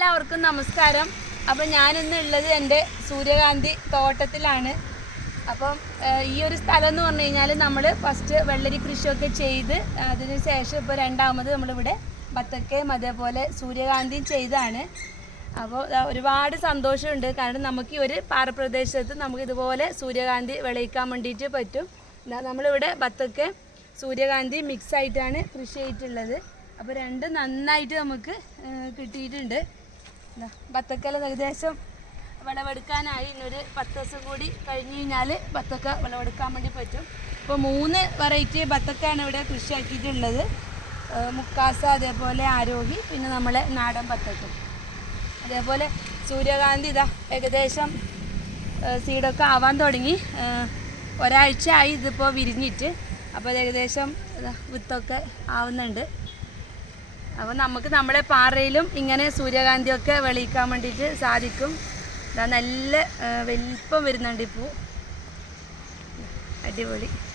എല്ലാവർക്കും നമസ്കാരം. അപ്പം ഞാനിന്ന് ഉള്ളത് എന്റെ സൂര്യകാന്തി തോട്ടത്തിലാണ്. അപ്പം ഈ ഒരു സ്ഥലം എന്ന് പറഞ്ഞു കഴിഞ്ഞാൽ നമ്മൾ ഫസ്റ്റ് വെള്ളരി കൃഷിയൊക്കെ ചെയ്ത് അതിന് ശേഷം ഇപ്പോൾ രണ്ടാമത് നമ്മളിവിടെ ബത്തക്കയും അതേപോലെ സൂര്യകാന്തിയും ചെയ്താണ്. അപ്പോൾ ഒരുപാട് സന്തോഷമുണ്ട്. കാരണം നമുക്ക് ഈ ഒരു പാറപ്രദേശത്ത് നമുക്ക് ഇതുപോലെ സൂര്യകാന്തി വിളയിക്കാൻ വേണ്ടിയിട്ട് പറ്റും. നമ്മളിവിടെ ബത്തക്ക സൂര്യകാന്തി മിക്സ് ആയിട്ടാണ് കൃഷി ചെയ്തിട്ടുള്ളത്. അപ്പോൾ രണ്ടും നന്നായിട്ട് നമുക്ക് കിട്ടിയിട്ടുണ്ട്. ബത്തക്കല ഏകദേശം വിളവെടുക്കാനായി ഇന്നൊരു പത്ത് ദിവസം കൂടി കഴിഞ്ഞ് കഴിഞ്ഞാൽ ബത്തക്ക വിളവെടുക്കാൻ വേണ്ടി പറ്റും. ഇപ്പോൾ മൂന്ന് വെറൈറ്റി ബത്തക്കയാണ് ഇവിടെ കൃഷി ആക്കിയിട്ടുള്ളത്. മുക്കാസ അതേപോലെ ആരോഹി പിന്നെ നമ്മളെ നാടൻ ബത്തക്ക. അതേപോലെ സൂര്യകാന്തി ഇതാ ഏകദേശം സീഡൊക്കെ ആവാൻ തുടങ്ങി. ഒരാഴ്ച ആയി ഇതിപ്പോൾ വിരിഞ്ഞിട്ട്. അപ്പോൾ ഏകദേശം വിത്തൊക്കെ ആവുന്നുണ്ട്. അപ്പോൾ നമുക്ക് നമ്മുടെ പാറയിലും ഇങ്ങനെ സൂര്യകാന്തിയൊക്കെ വെളിയിക്കാൻ വേണ്ടിയിട്ട് സാധിക്കും. ഇതാ നല്ല വലിപ്പം വരുന്നുണ്ട് ഇപ്പോൾ അടിപൊളി.